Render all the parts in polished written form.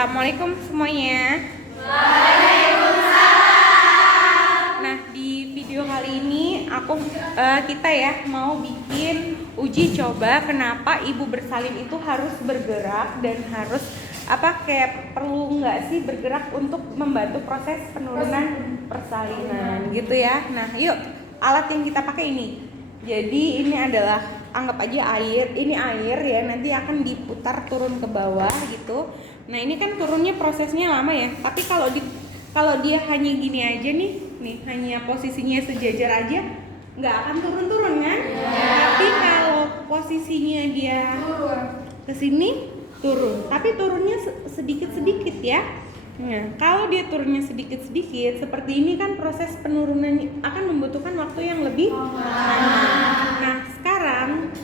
Assalamualaikum semuanya. Nah, di video kali ini kita ya mau bikin uji coba kenapa ibu bersalin itu harus bergerak dan harus kayak perlu nggak sih bergerak untuk membantu proses penurunan persalinan gitu ya. Nah, yuk alat yang kita pakai ini. Jadi ini adalah anggap aja air. Ini air ya, nanti akan diputar turun ke bawah gitu. Nah, ini kan turunnya prosesnya lama ya. Tapi kalau dia hanya gini aja nih hanya posisinya sejajar aja, nggak akan turun-turun kan? Tapi kalau posisinya dia ke sini turun, tapi turunnya sedikit-sedikit ya. Nah, kalau dia turunnya sedikit-sedikit seperti ini kan proses penurunannya akan membutuhkan waktu yang lebih lama. Nah, sekarang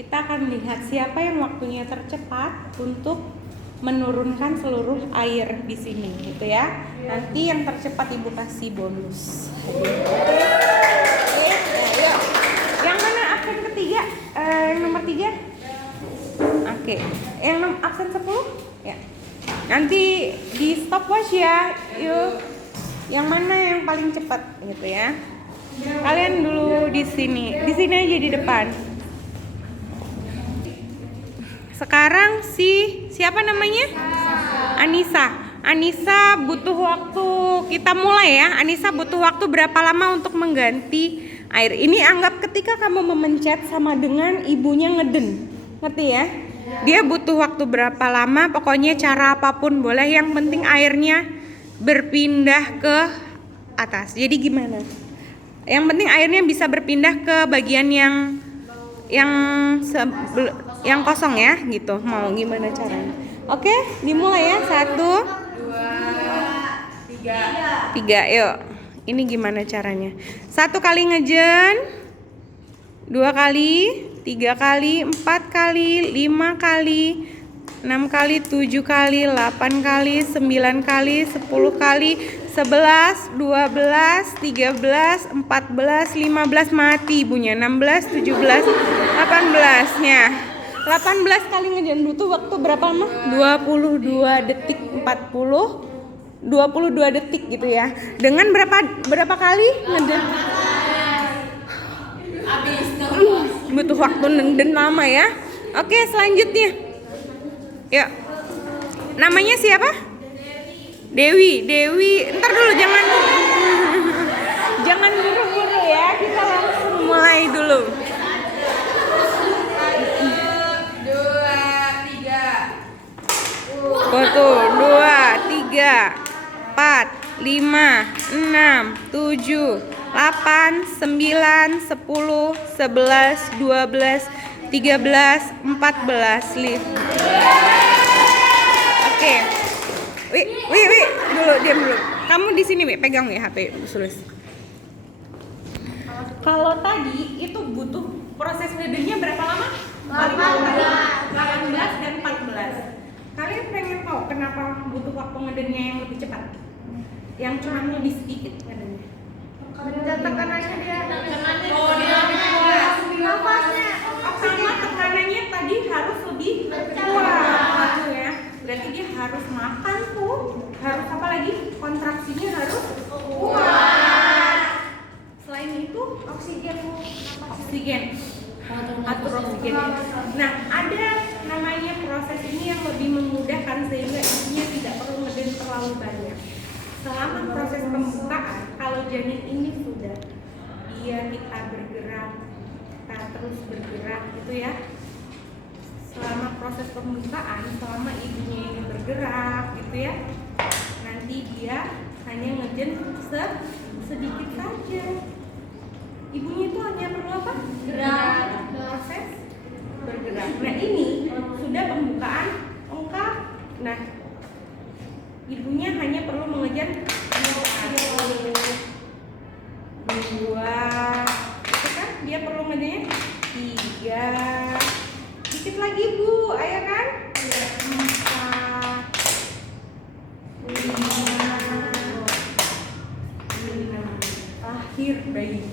kita akan lihat siapa yang waktunya tercepat untuk menurunkan seluruh air di sini gitu ya. Nanti yang tercepat ibu kasih bonus. Oke, yuk. Yang mana absen ketiga? Yang nomor 3? Oke. Yang absen 10? Ya. Nanti di stopwatch ya. Yuk. Yang mana yang paling cepat gitu ya. Kalian dulu di sini. Di sini aja di depan. Sekarang siapa namanya? Anissa butuh waktu, kita mulai ya. Anissa butuh waktu berapa lama untuk mengganti air? Ini anggap ketika kamu memencet sama dengan ibunya ngeden. Ngerti ya? Dia butuh waktu berapa lama, pokoknya cara apapun boleh, yang penting airnya berpindah ke atas. Jadi gimana? Yang penting airnya bisa berpindah ke bagian yang kosong ya gitu. Mau gimana caranya? Oke, dimulai ya. 1, 2, 3. Yuk. Ini gimana caranya? 1 kali ngejen, 2 kali, 3 kali, 4 kali, 5 kali, 6 kali, 7 kali, 8 kali, 9 kali, 10 kali, 11, 12, 13, 14, 15, mati ibunya. 16, 17, 18 nya. 18 kali ngejen butuh waktu berapa lama? 22 detik 22 detik gitu ya. Dengan berapa kali ngejen? Butuh waktu ngejen lama ya. Oke, selanjutnya. Yuk. Namanya siapa? Dewi. Ntar dulu jangan buru-buru ya. Kita langsung mulai dulu. 1, 2, 3, 4, 5, 6, 7, 8, 9, 10, 11, 12, 13, 14, 5. Oke. Wih, diam dulu. Kamu di sini, Wi, pegang nih HP Sulis. Kalau tadi itu butuh proses ngedennya berapa lama? 18 dan 14. Kalian pengen tahu kenapa butuh waktu ngedennya yang lebih cepat? Yang cuma lebih sedikit ngedennya. Tekanannya dia. Oh, dia kuat. Nafasnya. Sama tekanannya tadi harus lebih kuat ya. Berarti dia harus makan tuh. Harus apa lagi? Kontraksinya harus kuat. Selain itu oksigen. Atur oksigen. Nah, ada namanya proses ini yang lebih memudahkan sehingga ibunya tidak perlu ngeden terlalu banyak. Selama proses pembukaan, kalau janin ini sudah kita bergerak, kita terus bergerak gitu ya. Selama proses pembukaan, selama ibunya ini bergerak gitu ya, nanti dia hanya ngeden sedikit saja. Ibunya itu hanya perlu apa? Gerak, proses bergerak. Nah, ini sudah pembukaan lengkap. Nah, ibunya hanya perlu mengejar 1, 2, itu kan dia perlu ngejarnya 3. Dikit lagi Bu, ayo kan? 4, 5, 6. Akhir bayi.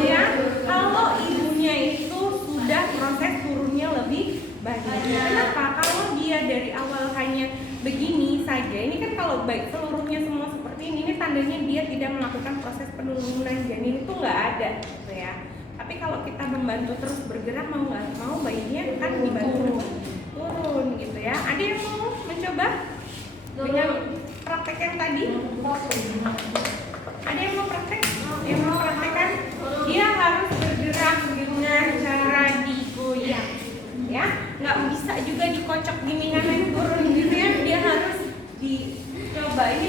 Ya, kalau ibunya itu sudah proses turunnya lebih banyak. Kenapa? Kalau dia dari awal hanya baik seluruhnya semua seperti ini tandanya dia tidak melakukan proses penurunan janin, itu nggak ada gitu ya. Tapi kalau kita membantu terus bergerak, mau nggak mau bayinya kan dibantu turun gitu ya. Ada yang mau mencoba dengan praktek yang tadi? Ada yang mau praktek? Yang mau praktekkan? Dia harus bergerak dengan cara digoyang, ya. Nggak bisa juga dikocok gini kanan turun gitu ya. Dia harus dicoba. Ini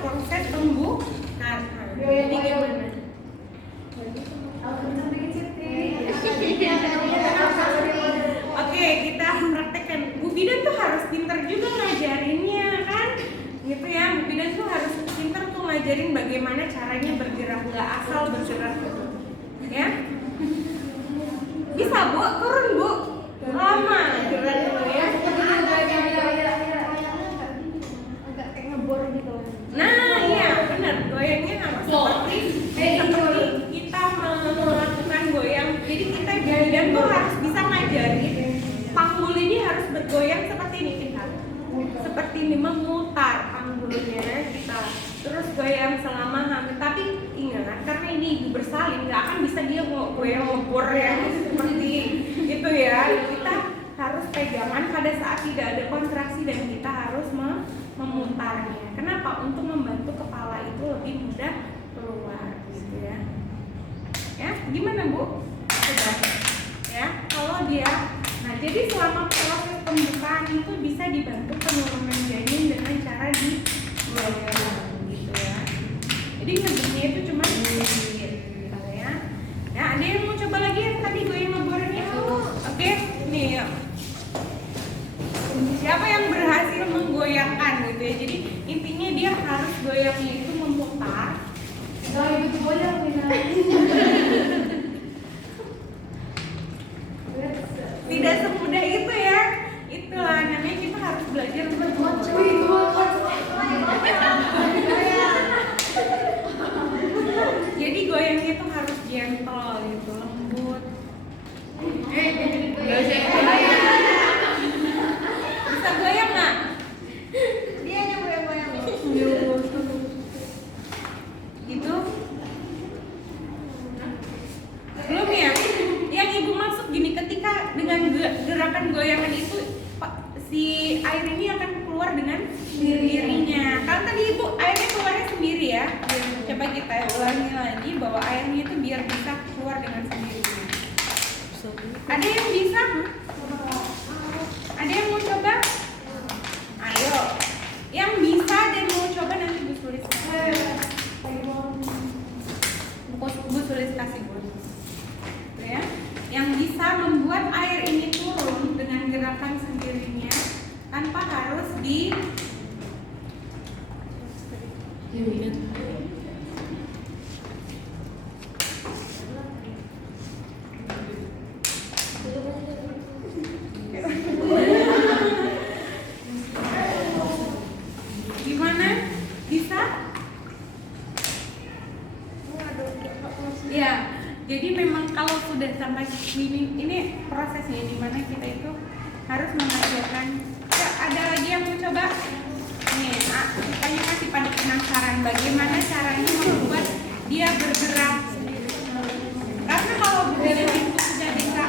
proses pembukaan. Jadi gimana? Oke, kita praktekkan. Bu Bidan tuh harus pintar juga ngajarinnya kan, gitu ya. Bu Bidan tuh harus pintar tuh ngajarin bagaimana caranya bergerak, nggak asal bergerak gitu, ya. Bisa Bu, turun Bu. Lama gerak dulu ya. Agak kayak ngebor gitu. Nah, iya benar. Goyangnya harus seperti kita melakukan goyang. Jadi kita dan tuh harus bisa ngajarin panggul ini harus bergoyang seperti ini kita. Seperti ini memutar panggulnya kita. Terus goyang selama hamil. Tapi ingat, karena ini ibu bersalin, nggak akan bisa dia goyang ngebor yang seperti itu ya. Kita harus pegangan pada saat tidak ada kontraksi dan kita harus memutarnya. Kenapa? Untuk membantu kepala itu lebih mudah keluar, gitu ya. Ya, gimana Bu? Sudah. Ya, kalau dia, nah jadi selama proses pembukaan itu bisa dibantu penurunan janin dengan cara digoyang, gitu ya. Jadi ngebennya itu cuma sedikit, gitu ya. Ya, ada yang mau coba lagi yang tadi goyang ngebornya? Oke, nih ya. Siapa yang berhasil menggoyangkan gitu ya. Jadi intinya dia harus goyangnya itu memutar. Itu goyang Tidak semudah itu ya. Itulah namanya kita harus belajar berbuat. Jadi goyangnya itu harus gentle gitu, lembut. Bisa goyang nggak? Dia yang goyang-goyang. Gitu. Belum ya? Yang ibu maksud gini, ketika dengan gerakan goyangan itu si air ini akan keluar dengan sendirinya. Kalau tadi ibu airnya keluarnya sendiri ya. Coba kita ulangi lagi bahwa airnya itu biar bisa keluar dengan sendirinya. Ada yang bisa? Ada yang mau coba? Ayo. Yang bisa dan mau coba nanti Bu Sulis. Bu Sulis kasih Bu. Ya. Yang bisa membuat air ini turun dengan gerakan sendirinya tanpa harus di gimana? Bisa? Ya, jadi memang kalau sudah sampai ini prosesnya di mana kita itu harus mengajarkan. Ya, ada lagi yang mau coba? Nih, kita kasih pada penasaran bagaimana caranya membuat dia bergerak. Karena kalau begini itu sudah bisa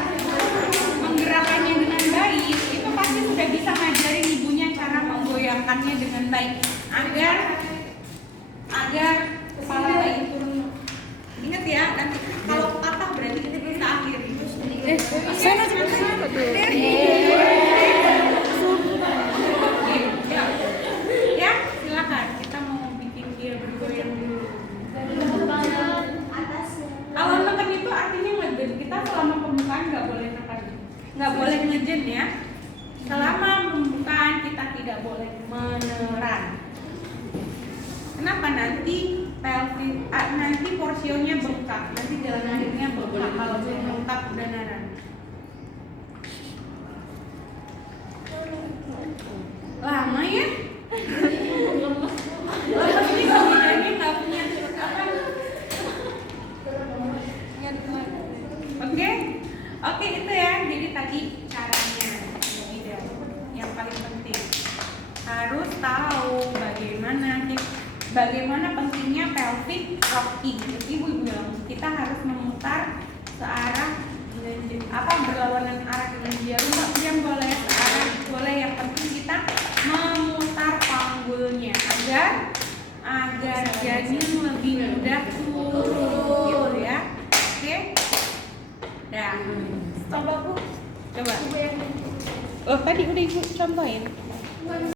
menggerakkannya dengan baik, itu pasti sudah bisa ngajarin ibunya cara menggoyangkannya dengan baik agar kepala bayi turun. Ingat ya, nanti kalau patah berarti kita bisa akhiri. Saya cepet kenapa tuh? Ya, silakan. Kita mau bikin dia bergoyang dulu. Kalau neken itu artinya ngeden. Kita selama pembukaan nggak boleh neken, nggak boleh ngejen ya. Selama pembukaan kita tidak boleh meneran. Kenapa? Nanti nanti porsionya bengkak, nanti jalan airnya bengkak. Kalau belum bengkak udah naran. Lama ya? Lepas ini kemudiannya nggak punya apa? Oke itu ya. Jadi tadi caranya yang paling penting harus tahu bagaimana bagaimana pentingnya pelvic rocking. Ibu bilang kita harus memutar searah berlawanan arah dengan jarum. Yang boleh searah boleh, yang penting kita memutar panggulnya agar janin lebih mudah turun gitu ya. Oke. Dah. Stop aku. Coba. Coba yang Oh, tadi udah Ibu contohin.